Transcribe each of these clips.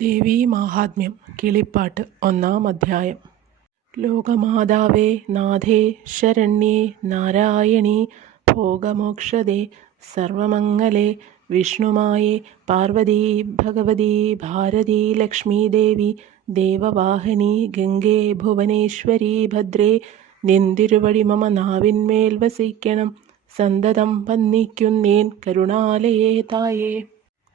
ദേവീ മാഹാത്മ്യം കിളിപ്പാട്ട് ഒന്നാം അധ്യായം. ലോകമാതാവേ നാഥേ ശരണ്യേ നാരായണീ ഭോഗമോക്ഷദേ സർവമംഗലേ വിഷ്ണുമായേ പാർവതീ ഭഗവതീ ഭാരതീ ലക്ഷ്മീദേവി ദേവവാഹിനി ഗംഗേ ഭുവനേശ്വരീ ഭദ്രേ നിന്തിരുവടി മമ നാവിന്മേൽ വസിക്കണം സന്തതം വന്ദിക്കുന്നേൻ കരുണാലയേ തായേ.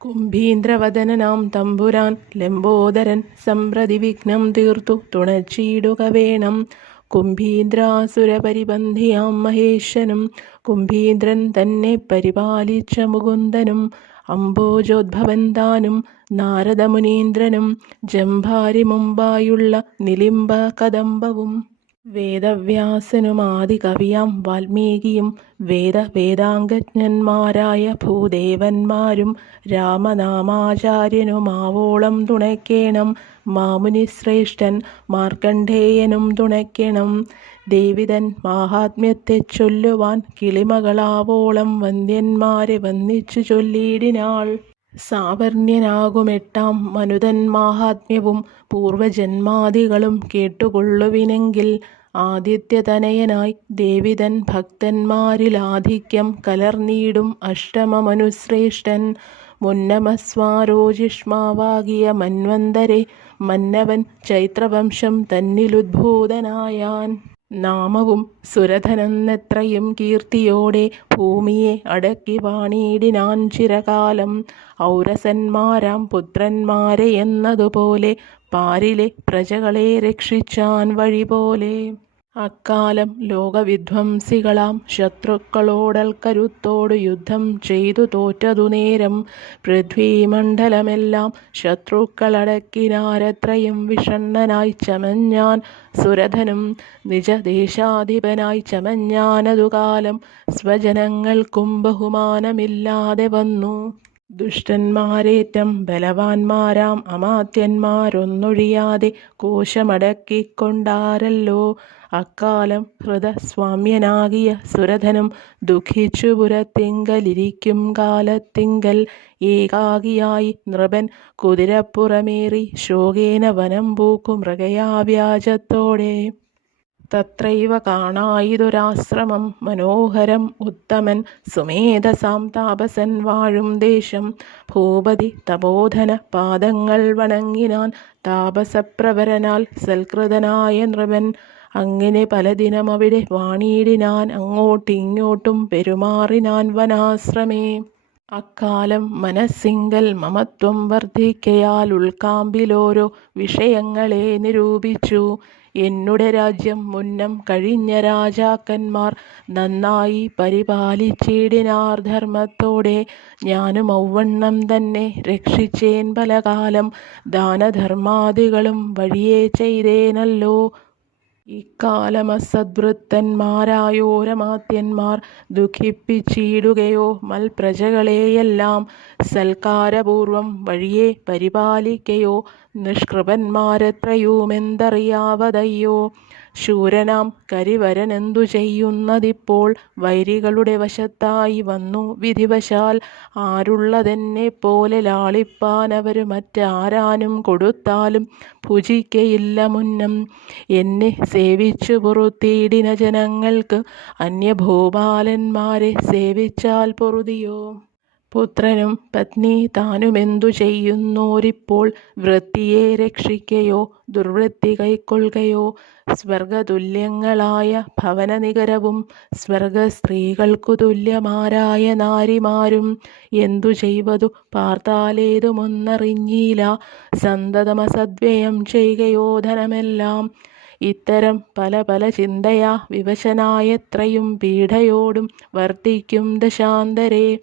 കുംഭീന്ദ്രവദനനാം തമ്പുരാൻ ലംബോദരൻ സമ്പ്രതി വിഘ്നം തീർത്തു തുണച്ചിടുക വേണം. കുംഭീന്ദ്രാസുരപരിബന്ധിയാം മഹേശനും കുംഭീന്ദ്രൻ തന്നെ പരിപാലിച്ച മുകുന്ദനും അംബോജോദ്ഭവൻ താനും നാരദമുനീന്ദ്രനും ജംഭാരി മുമ്പായുള്ള നിലിംബ കദംബവും വേദവ്യാസനും ആദികവിയാം വാൽമീകിയും വേദാംഗജ്ഞന്മാരായ ഭൂദേവന്മാരും രാമനാമാചാര്യനുമാവോളം തുണയ്ക്കേണം. മാമുനിശ്രേഷ്ഠൻ മാർക്കണ്ഡേയനും തുണയ്ക്കണം. ദേവിതൻ മാഹാത്മ്യത്തെ ചൊല്ലുവാൻ കിളിമകളാവോളം വന്ദ്യന്മാരെ വന്ദിച്ചു ചൊല്ലിയിടിനാൾ. സാവർണ്യനാകുമെട്ടാം മനുതൻ മാഹാത്മ്യവും പൂർവജന്മാദികളും കേട്ടുകൊള്ളുവിനെങ്കിൽ ആദിത്യതനയനായി ദേവിതൻ ഭക്തന്മാരിലാധിക്യം കലർന്നീടും അഷ്ടമമനുശ്രേഷ്ഠൻ. മുന്നമസ്വാരോജിഷ്മാവാകിയ മന്വന്തരെ മന്നവൻ ചൈത്രവംശം തന്നിലുദ്ഭൂതനായാൻ. നാമവും സുരധനെന്നെത്രയും കീർത്തിയോടെ ഭൂമിയെ അടക്കി വാണിടിനാൻ ചിരകാലം. ഔരസന്മാരാം പുത്രന്മാരെ എന്നതുപോലെ പാരിലെ പ്രജകളെ രക്ഷിച്ചാൻ വഴിപോലെ. അക്കാലം ലോകവിധ്വംസികളാം ശത്രുക്കളോടൽ കരുത്തോടു യുദ്ധം ചെയ്തു തോറ്റതു നേരം പൃഥ്വീമണ്ഡലമെല്ലാം ശത്രുക്കളടക്കിനാരത്രയും വിഷണ്ണനായി ചമഞ്ഞാൻ സുരധനും നിജദേശാധിപനായി ചമഞ്ഞാനതുകാലം സ്വജനങ്ങൾക്കും ബഹുമാനമില്ലാതെ വന്നു. ദുഷ്ടന്മാരേറ്റം ബലവാന്മാരാം അമാത്യന്മാരൊന്നൊഴിയാതെ കോശമടക്കിക്കൊണ്ടാരല്ലോ. അക്കാലം ഹൃതസ്വാമ്യനാകിയ സുരധനും ദുഃഖിച്ചു പുരത്തിങ്കലിരിക്കും കാലത്തിങ്കൽ ഏകാകിയായി നൃപൻ കുതിരപ്പുറമേറി ശോകേന വനം പൂക്കു മൃഗയാവ്യാജത്തോടെ. തത്രൈവ കാണായിതൊരാശ്രമം മനോഹരം ഉത്തമൻ സുമേധസാം താപസൻ വാഴും ദേശം. ഭൂപതി തപോധന പാദങ്ങൾ വണങ്ങിനാൻ താപസപ്രവരനാൽ സൽകൃതനായ നൃപൻ. അങ്ങനെ പലദിനം അവിടെ വാണിടിനാൻ അങ്ങോട്ടിങ്ങോട്ടും പെരുമാറിനാൻ വനാശ്രമേ. അക്കാലം മനസ്സിങ്കൽ മമത്വം വർദ്ധിക്കയാൽ ഉൾക്കാമ്പിലോരോ വിഷയങ്ങളെ നിരൂപിച്ചു. എന്നുടെ രാജ്യം മുന്നം കഴിഞ്ഞ രാജാക്കന്മാർ നന്നായി പരിപാലിച്ചിടിനാർ ധർമ്മത്തോടെ. ഞാനും ഔവണ്ണം തന്നെ രക്ഷിച്ചേൻ പലകാലം. ദാനധർമാദികളും വഴിയേ ചെയ്തേനല്ലോ. ഇക്കാലമസദ്വൃത്തന്മാരായോരമാത്യന്മാർ ദുഃഖിപ്പിച്ചിടുകയോ മൽപ്രജകളെയെല്ലാം സൽക്കാരപൂർവം വഴിയെ പരിപാലിക്കയോ നിഷ്കൃപന്മാരെത്രയുമെന്തറിയാവതയ്യോ. ശൂരനാം കരിവരനെന്തു ചെയ്യുന്നതിപ്പോൾ വൈരികളുടെ വശത്തായി വന്നു വിധിവശാൽ. ആരുള്ളതെന്നെപ്പോലെ ലാളിപ്പാനവരു മറ്റാരാനും കൊടുത്താലും ഭുജിക്കയില്ല മുന്നം. എന്നെ സേവിച്ചു പൊറുത്തിടിന ജനങ്ങൾക്ക് അന്യഭൂപാലന്മാരെ സേവിച്ചാൽ പൊറുതിയോ. പുത്രനും പത്നി താനുമെന്തു ചെയ്യുന്നോരിപ്പോൾ വൃത്തിയെ രക്ഷിക്കയോ ദുർവൃത്തി കൈക്കൊള്ളുകയോ. സ്വർഗതുല്യങ്ങളായ ഭവനനികരവും സ്വർഗസ്ത്രീകൾക്കു തുല്യമാരായ നാരിമാരും എന്തു ചെയ്വതു പാർത്താലേതുമൊന്നറിഞ്ഞീല. സന്തതമസദ്വ്യയം ചെയ്യുകയോ ധനമെല്ലാം. ഇത്തരം പല പല ചിന്തയാ വിവശനായെത്രയും പീഡയോടും വർത്തിക്കും ദശാന്തരേ.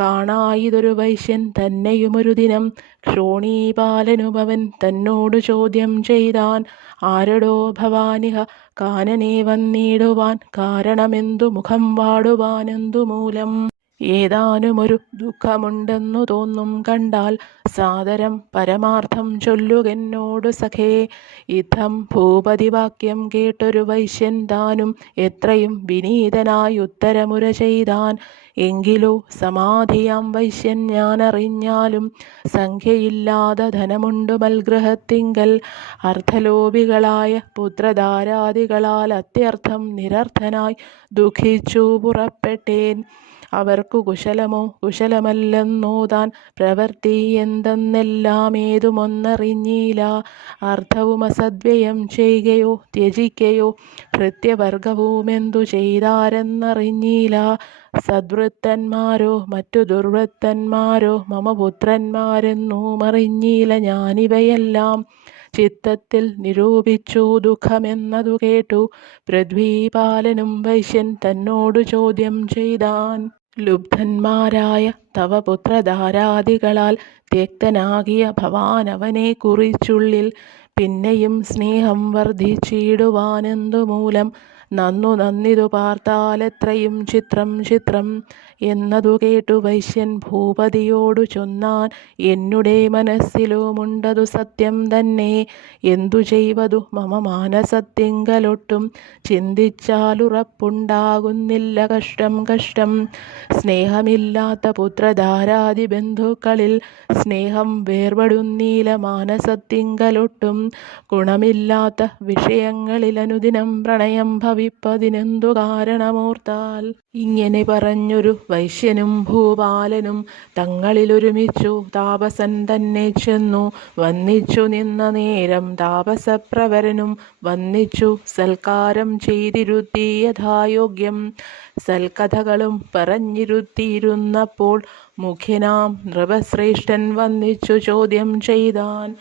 കാണായിതൊരു വൈശ്യൻ തന്നെയുമൊരു ദിനം ക്ഷോണീപാലനുഭവൻ തന്നോടു ചോദ്യം ചെയ്താൻ. ആരടോ ഭവാനിഹ കാനനെ വന്നിടുവാൻ കാരണമെന്തു മുഖം വാടുവാനെന്തു മൂലം. ഏതാനുമൊരു ദുഃഖമുണ്ടെന്നു തോന്നും കണ്ടാൽ സാദരം പരമാർത്ഥം ചൊല്ലുകെന്നോടു സഖേ. ഇത്തം ഭൂപതിവാക്യം കേട്ടൊരു വൈശ്യൻ താനും എത്രയും വിനീതനായി ഉത്തരമുര ചെയ്താൻ. എങ്കിലോ സമാധിയാം വൈശ്യൻ ഞാനറിഞ്ഞാലും സംഖ്യയില്ലാതെ ധനമുണ്ടു മൽഗൃഹത്തിങ്കൽ. അർത്ഥലോഭികളായ പുത്രധാരാദികളാൽ അത്യർത്ഥം നിരർത്ഥനായി ദുഃഖിച്ചു പുറപ്പെട്ടേൻ. അവർക്കു കുശലമോ കുശലമല്ലെന്നോ താൻ പ്രവൃത്തി എന്തെന്നെല്ലാം ഏതുമൊന്നറിഞ്ഞില്ല. അർത്ഥവും അസദ്വ്യയം ചെയ്യുകയോ ത്യജിക്കയോ ഭൃത്യവർഗവുമെന്തു ചെയ്താരെന്നറിഞ്ഞില്ല. സദ്വൃത്തന്മാരോ മറ്റു ദുർവൃത്തന്മാരോ മമ പുത്രന്മാരെന്നും അറിഞ്ഞില്ല ഞാനിവയെല്ലാം. ചിത്തത്തിൽ നിരൂപിച്ചു ദുഃഖമെന്നതു കേട്ടു പൃഥ്വീപാലനും വൈശ്യൻ തന്നോടു ചോദ്യം ചെയ്താൻ. ലുബ്ധന്മാരായ തവ പുത്രധാരാദികളാൽ ത്യക്തനാകിയ ഭവാനവനെ കുറിച്ചുള്ളിൽ പിന്നെയും സ്നേഹം വർദ്ധിച്ചിടുവാനെന്തു മൂലം? നന്നു നന്നിതു പാർത്താലെത്രയും ചിത്രം ചിത്രം. എന്നതു കേട്ടു വൈശ്യൻ ഭൂപതിയോടു ചൊന്നാൻ. എന്നുടെ മനസ്സിലുമുണ്ടതു സത്യം തന്നെ. എന്തു ചെയ്വതു മമ മാനസത്തിങ്കലൊട്ടും ചിന്തിച്ചാലുറപ്പുണ്ടാകുന്നില്ല കഷ്ടം കഷ്ടം. സ്നേഹമില്ലാത്ത പുത്രധാരാദി ബന്ധുക്കളിൽ സ്നേഹം വേർപെടുന്നീല മാനസത്തിങ്കലൊട്ടും. ഗുണമില്ലാത്ത വിഷയങ്ങളിൽ അനുദിനം പ്രണയം ഭവിപ്പതിനെന്തു കാരണമോർത്താൽ? ഇങ്ങനെ പറഞ്ഞൊരു വൈശ്യനും ഭൂപാലനും തങ്ങളിലൊരുമിച്ചു താപസൻ തന്നെ ചെന്നു വന്നിച്ചു നിന്ന നേരം താപസപ്രവരനും വന്നിച്ചു സൽക്കാരം ചെയ്തിരുത്തി യഥായോഗ്യം. സൽക്കഥകളും പറഞ്ഞിരുത്തിയിരുന്നപ്പോൾ മുഖ്യനാം നൃപശ്രേഷ്ഠൻ വന്നിച്ചു ചോദ്യം ചെയ്താൻ.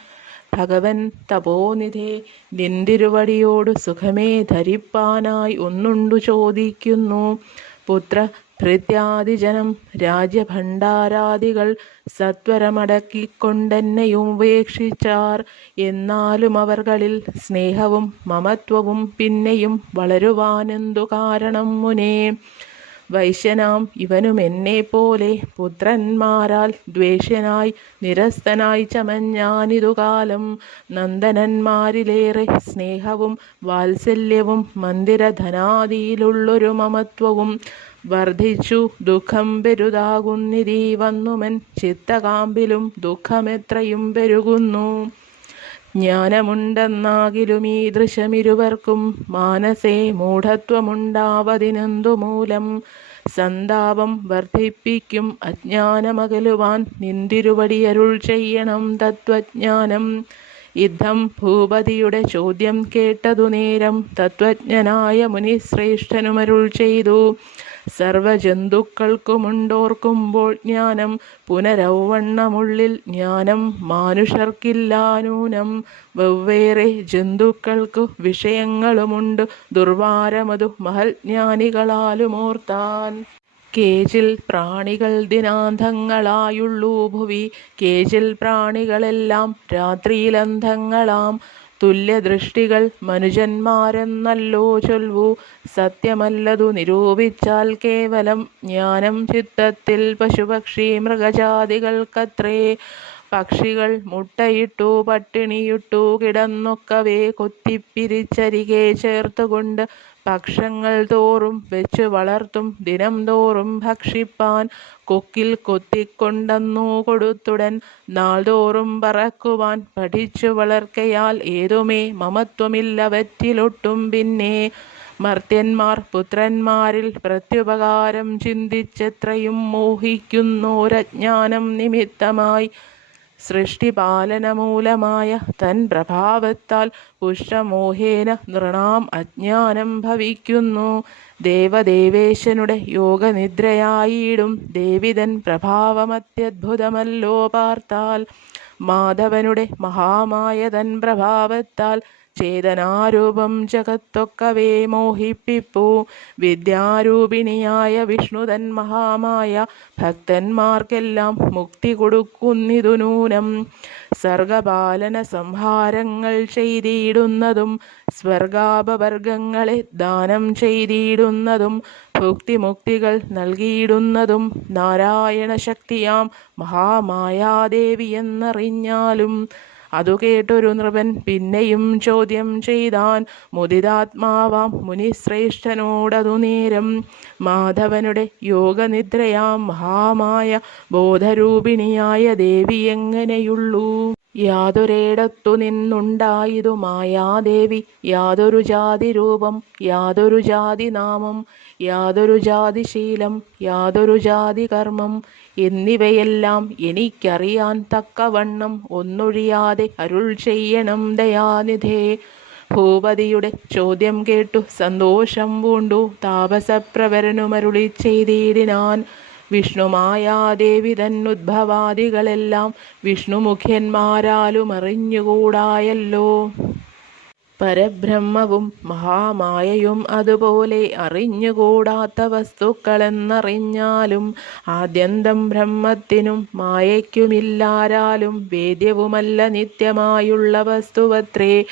ഭഗവൻ തപോനിധേ, നിന്തിരുവടിയോടു സുഖമേ ധരിപ്പാനായി ഒന്നുണ്ടു ചോദിക്കുന്നു. പുത്ര ഭൃത്യാദിജനം രാജ്യഭണ്ഡാരാദികൾ സത്വരമടക്കിക്കൊണ്ടെന്നെയും ഉപേക്ഷിച്ചാർ. എന്നാലും അവർകളിൽ സ്നേഹവും മമത്വവും പിന്നെയും വളരുവാനെന്തു കാരണം മുനേ? വൈശ്യനാം ഇവനും എന്നെപ്പോലെ പുത്രന്മാരാൽ ദ്വേഷ്യനായി നിരസ്തനായി ചമഞ്ഞാനിതുകാലം. നന്ദനന്മാരിലേറെ സ്നേഹവും വാത്സല്യവും മന്ദിരധനാദിയിലുള്ളൊരു മമത്വവും വർദ്ധിച്ചു ദുഃഖം പെരുതാകുന്നിതീ വന്നുമൻ ചിത്തകാമ്പിലും ദുഃഖമെത്രയും പെരുകുന്നു. ജ്ഞാനമുണ്ടെന്നാകിലും ഈ ദൃശമിരുവർക്കും മാനസേ മൂഢത്വമുണ്ടാവതിനെന്തു മൂലം? സന്താപം വർദ്ധിപ്പിക്കും അജ്ഞാനമകലുവാൻ നിന്തിരുവടി അരുൾ ചെയ്യണം തത്വജ്ഞാനം. ഇത്തം ഭൂപതിയുടെ ചോദ്യം കേട്ടതു നേരം തത്വജ്ഞനായ മുനിശ്രേഷ്ഠനുമരുൾ ചെയ്തു. സർവജന്തുക്കൾക്കുമുണ്ടോർക്കുമ്പോൾ ജ്ഞാനം, പുനരൗവണ്ണമുള്ളിൽ ജ്ഞാനം മാനുഷർക്കില്ലാനൂനം. വെവ്വേറെ ജന്തുക്കൾക്കു വിഷയങ്ങളുമുണ്ട് ദുർവാരമതു മഹൽജ്ഞാനികളാലുമോർത്താൻ. കേചിൽ പ്രാണികൾ ദിനാന്തങ്ങളായുള്ളൂ ഭുവി, കേചിൽ പ്രാണികളെല്ലാം രാത്രിയിലന്തങ്ങളാം. തുല്യദൃഷ്ടികൾ മനുജന്മാരെന്നല്ലോ ചൊൽവു, സത്യമല്ലതു നിരൂപിച്ചാൽ കേവലം. ജ്ഞാനം ചിത്തത്തിൽ പശുപക്ഷി മൃഗജാതികൾക്കത്രേ. പക്ഷികൾ മുട്ടയിട്ടു പട്ടിണിയിട്ടു കിടന്നൊക്കവേ കൊത്തിപ്പിരിച്ചരികെ ചേർത്തുകൊണ്ട് പക്ഷങ്ങൾ തോറും വെച്ചു വളർത്തും ദിനം തോറും ഭക്ഷിപ്പാൻ. കൊക്കിൽ കൊത്തിക്കൊണ്ടന്നു കൊടുത്തുടൻ നാൾതോറും പറക്കുവാൻ പഠിച്ചു വളർക്കയാൽ ഏതുമേ മമത്വമില്ലവറ്റിലൊട്ടും. പിന്നെ മർത്യന്മാർ പുത്രന്മാരിൽ പ്രത്യുപകാരം ചിന്തിച്ചെത്രയും മോഹിക്കുന്നോരജ്ഞാനം നിമിത്തമായി സൃഷ്ടിപാലനമൂലമായ തൻ പ്രഭാവത്താൽ പുഷ്ടമോഹേന നൃണാം അജ്ഞാനം ഭവിക്കുന്നു. ദേവദേവേശനുടെ യോഗനിദ്രയായിടും ദേവിതൻ പ്രഭാവമത്യദ്ഭുതമല്ലോ പാർത്താൽ. മാധവനുടെ മഹാമായ തൻ പ്രഭാവത്താൽ ചേതനാരൂപം ജഗത്തൊക്കവേ മോഹിപ്പിപ്പൂ. വിദ്യാരൂപിണിയായ വിഷ്ണുതൻ മഹാമായ ഭക്തന്മാർക്കെല്ലാം മുക്തി കൊടുക്കുന്നിതു നൂനം. സർഗപാലന സംഹാരങ്ങൾ ചെയ്തിടുന്നതും സ്വർഗാപവർഗങ്ങളെ ദാനം ചെയ്തിടുന്നതും ഭുക്തിമുക്തികൾ നൽകിയിടുന്നതും നാരായണ ശക്തിയാം മഹാമായാദേവി എന്നറിഞ്ഞാലും അതു കേട്ടൊരു നൃപൻ പിന്നെയും ചോദ്യം ചെയ്താൻ മുദിതാത്മാവാം മുനിശ്രേഷ്ഠനോടതു നേരം. മാധവനുടെ യോഗനിദ്രയാം മഹാമായ ബോധരൂപിണിയായ ദേവി എങ്ങനെയുള്ളൂ? യാതൊരിടത്തു നിന്നുണ്ടായതു മായാദേവി? യാതൊരു ജാതി രൂപം, യാതൊരു ജാതി നാമം, യാതൊരു ജാതി ശീലം, യാതൊരു ജാതി കർമ്മം എന്നിവയെല്ലാം എനിക്കറിയാൻ തക്കവണ്ണം ഒന്നൊഴിയാതെ അരുൾ ചെയ്യണം ദയാനിധേ. ഭൂപതിയുടെ ചോദ്യം കേട്ടു സന്തോഷം പൂണ്ടു താപസപ്രവരനുമരുളി ചെയ്തിടിനാൻ. വിഷ്ണുമായാദേവി തന്നുദ്ഭവാദികളെല്ലാം വിഷ്ണുമുഖ്യന്മാരാലും അറിഞ്ഞുകൂടായല്ലോ. പരബ്രഹ്മവും മഹാമായയും അതുപോലെ അറിഞ്ഞുകൂടാത്ത വസ്തുക്കളെന്നറിഞ്ഞാലും ആദ്യന്തം ബ്രഹ്മത്തിനും മായയ്ക്കുമില്ലാരാലും വേദ്യവുമല്ല നിത്യമായുള്ള വസ്തുവത്രേ.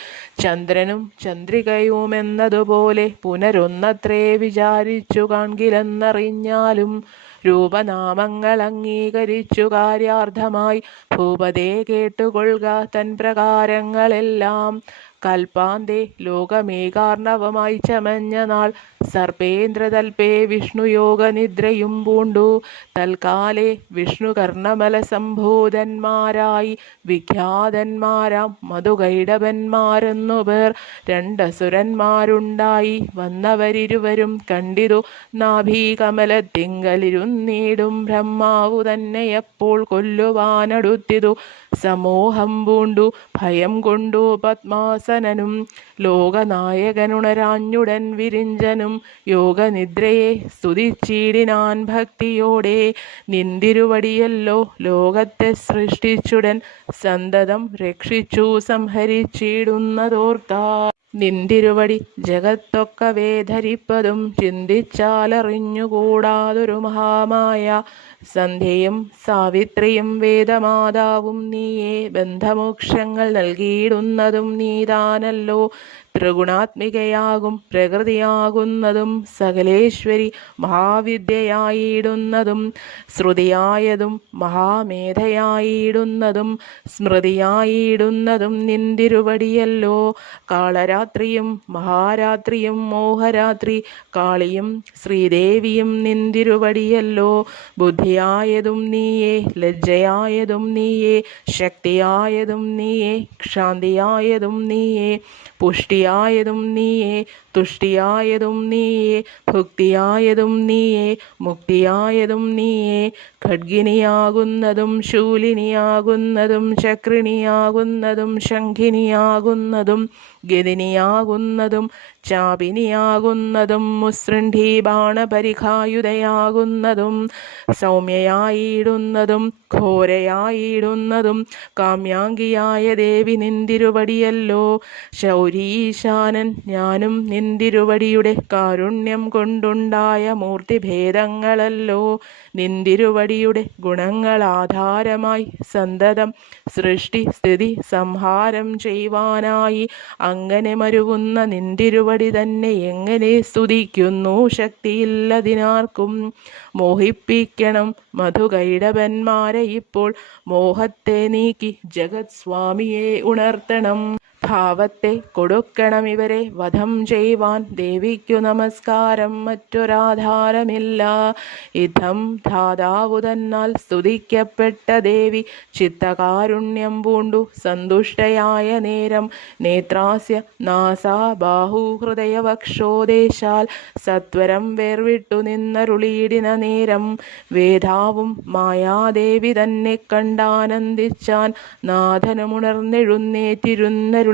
ചന്ദ്രനും ചന്ദ്രികയുമെന്നതുപോലെ പുനരൊന്നത്രേ വിചാരിച്ചു കാൺകിലെന്നറിഞ്ഞാലും രൂപനാമങ്ങൾ അംഗീകരിച്ചു കാര്യാർത്ഥമായി ഭൂപതേ കേട്ടുകൊള്ളുക തൻ പ്രകാരങ്ങളെല്ലാം. കൽപ്പാന്തേ ലോകമേകാർണവമായി ചമഞ്ഞ നാൾ സർപ്പേന്ദ്രതൽപേ വിഷ്ണുയോഗനിദ്രയും പൂണ്ടു. തൽക്കാലേ വിഷ്ണുകർണമല സംഭൂതന്മാരായി വിഖ്യാതന്മാരാം മധുകൈടവന്മാരെന്നു പേർ രണ്ടസുരന്മാരുണ്ടായി. വന്നവരിരുവരും കണ്ടിതു നാഭീകമലത്തിങ്കലിരുന്നീടും ബ്രഹ്മാവു തന്നെയപ്പോൾ കൊല്ലുവാനടുത്തിതു. സമോഹം പൂണ്ടു ഭയം കൊണ്ടു പത്മാസനനും ലോകനായകനുണരാഞ്ഞുടൻ വിരിഞ്ചനും യോഗനിദ്രയെ സ്തുതിച്ചിടിനാൻ ഭക്തിയോടെ. നിന്തിരുവടിയല്ലോ ലോകത്തെ സൃഷ്ടിച്ചുടൻ സന്തതം രക്ഷിച്ചു സംഹരിച്ചിടുന്നതോർത്താൽ. നിന്തിരുവടി ജഗത്തൊക്കവേ ധരിപ്പതും ചിന്തിച്ചാലറിഞ്ഞുകൂടാതൊരു മഹാമായ. സന്ധ്യയും സാവിത്രിയും വേദമാതാവും നീയേ, ബന്ധമോക്ഷങ്ങൾ നൽകിയിടുന്നതും നീതാനല്ലോ. ത്രിഗുണാത്മികയാകും പ്രകൃതിയാകുന്നതും സകലേശ്വരി മഹാവിദ്യയായിടുന്നതും ശ്രുതിയായതും മഹാമേധയായിടുന്നതും സ്മൃതിയായിടുന്നതും നിന്തിരുവടിയല്ലോ. കാളരാത്രിയും മഹാരാത്രിയും മോഹരാത്രി കാളിയും ശ്രീദേവിയും നിന്തിരുവടിയല്ലോ. ബുദ്ധിയായതും നീയേ, ലജ്ജയായതും നീയേ, ശക്തിയായതും നീയേ, ക്ഷാന്തിയായതും നീയേ, പുഷ്ടിയായതും നീയേ, തുഷ്ടിയായതും നീയേ, ഭുക്തിയായതും നീയേ, മുക്തിയായതും നീയേ. ഖഡ്ഗിനിയാകുന്നതും ശൂലിനിയാകുന്നതും ചക്രിണിയാകുന്നതും ശംഖിനിയാകുന്നതും ഗദിനിയാകുന്നതും ചാപിനിയാകുന്നതും മുസൃണ്ഠീബാണപരിഖായുധയാകുന്നതും സൗമ്യയായിടുന്നതും ഘോരയായിടുന്നതും കാമ്യാംഗിയായ ദേവി നിന്തിരുവടിയല്ലോ. ശൗരീശാനൻ ഞാനും നിന്തിരുവടിയുടെ കാരുണ്യം കൊണ്ടുണ്ടായ മൂർത്തിഭേദങ്ങളല്ലോ. നിന്തിരുവടിയുടെ ഗുണങ്ങളാധാരമായി സന്തതം സൃഷ്ടി സ്ഥിതി സംഹാരം ചെയ്യുവാനായി അങ്ങനെ മരുവുന്ന നിന്തിരുവടി തന്നെ എങ്ങനെ സ്തുതിക്കുന്നു ശക്തിയില്ലതിനാർക്കും. മോഹിപ്പിക്കണം മധുകൈടവന്മാരെ ഇപ്പോൾ, മോഹത്തെ നീക്കി ജഗത് സ്വാമിയെ ഉണർത്തണം. ഭാവത്തെ കൊടുക്കണം ഇവരെ വധം ചെയ്യുവാൻ, ദേവിക്കു നമസ്കാരം മറ്റൊരാധാരമില്ല. ഇതം ധാതാവു തന്നാൽ സ്തുതിക്കപ്പെട്ട ദേവി ചിത്തകാരുണ്യം പൂണ്ടു സന്തുഷ്ടയായ നേരം നേത്രാസ്യ നാസാ ബാഹു ഹൃദയ വക്ഷോദേശാൽ സത്വരം വേർവിട്ടു നിന്നരുളിയിടിന നേരം വേദാവും മായാദേവി തന്നെ കണ്ടാനന്ദിച്ചാൻ നാഥനുമുണർന്നെഴുന്നേറ്റിരുന്നരുളിനാൻ.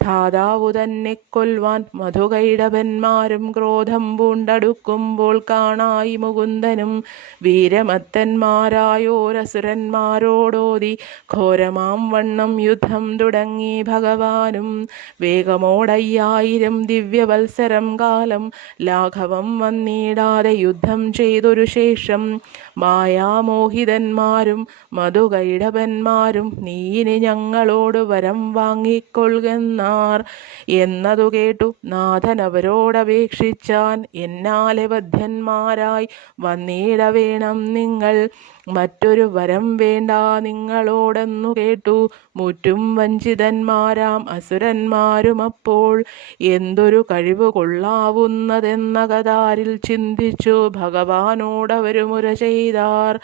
ധാതാവു തന്നെ കൊല്ലുവാൻ മധുകൈടഭന്മാരും ക്രോധം പൂണ്ടടുക്കുമ്പോൾ കാണായി മുകുന്ദനും വീരമത്തന്മാരായോരസുരന്മാരോടോതി ഘോരമാം വണ്ണം യുദ്ധം തുടങ്ങി ഭഗവാനും. വേഗമോടയ്യായിരം ദിവ്യവത്സരം കാലം ലാഘവം വന്നിടാതെ യുദ്ധം ചെയ്തൊരു ശേഷം മായാമോഹിതന്മാരും മധുകൈടഭന്മാരും നീയിനി ഞങ്ങളോട് വരം വാങ്ങിക്കൊള്ളുകെന്നാർ. എന്നതു കേട്ടു നാഥൻ അവരോടപേക്ഷിച്ചാൻ, എന്നാലെ വധ്യന്മാരായി വന്നിടവേണം നിങ്ങൾ, മറ്റൊരു വരം വേണ്ട നിങ്ങളോടെന്നു കേട്ടു. മുറ്റും വഞ്ചിതന്മാരാം അസുരന്മാരും അപ്പോൾ എന്തൊരു കഴിവ് കൊള്ളാവുന്നതെന്ന കതാരിൽ ചിന്തിച്ചു ഭഗവാനോടവരു മുര ചെയ്താർ.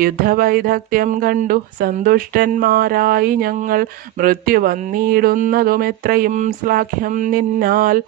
യുദ്ധവൈദഗ്ധ്യം കണ്ടു സന്തുഷ്ടന്മാരായി ഞങ്ങൾ, മൃത്യു വന്നിടുന്നതും എത്രയും ശ്ലാഘ്യം നിന്നാൽ.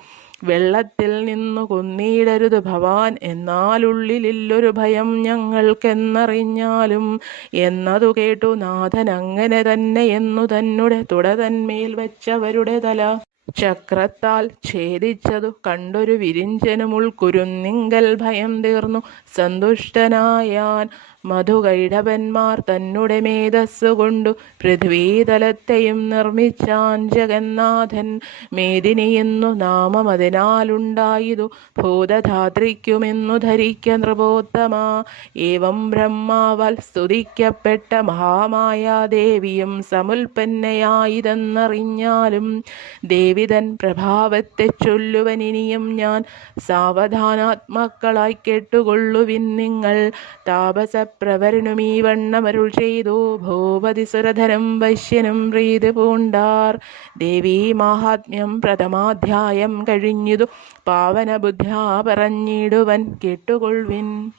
വെള്ളത്തിൽ നിന്നു കൊന്നിടരുത് ഭവാൻ, എന്നാലുള്ളിലില്ലൊരു ഭയം ഞങ്ങൾക്കെന്നറിഞ്ഞാലും. എന്നതു കേട്ടു നാഥൻ അങ്ങനെ തന്നെ എന്നു തന്നെ തുട തന്മേൽ വച്ചവരുടെ തല ചക്രത്താൽ ഛേദിച്ചതു കണ്ടൊരു വിരിഞ്ചനും ഉൾക്കുരുന്നിങ്കൽ ഭയം തീർന്നു സന്തുഷ്ടനായാൻ. മധുകൈടഭന്മാർ തന്നെ മേധസ്സുകൊണ്ടു പൃഥ്വീതലത്തെയും നിർമ്മിച്ചാൻ ജഗന്നാഥൻ. മേദിനിയെന്നു നാമം അതിനാലുണ്ടായതു ഭൂതധാത്രിക്കുമെന്നു ധരിക്ക നൃപോത്തമ. ഏവം ബ്രഹ്മാവാൽ സ്തുതിക്കപ്പെട്ട മഹാമായാദേവിയും സമുൽപ്പന്നയായതെന്നറിഞ്ഞാലും ദേവിതൻ പ്രഭാവത്തെ ചൊല്ലുവനിനിയും ഞാൻ. സാവധാനാത്മാക്കളായി കേട്ടുകൊള്ളുവിൻ നിങ്ങൾ. താപസപ്രവരനുമീ വണ്ണമരുൾ ചെയ്തു ഭൂപതി സുരധനും വൈശ്യനും പ്രീതി പൂണ്ടാർ. ദേവീ മാഹാത്മ്യം പ്രഥമാധ്യായം കഴിഞ്ഞിതു പാവന ബുദ്ധ്യാ പറഞ്ഞിടുവൻ കേട്ടുകൊള്ളുവിൻ.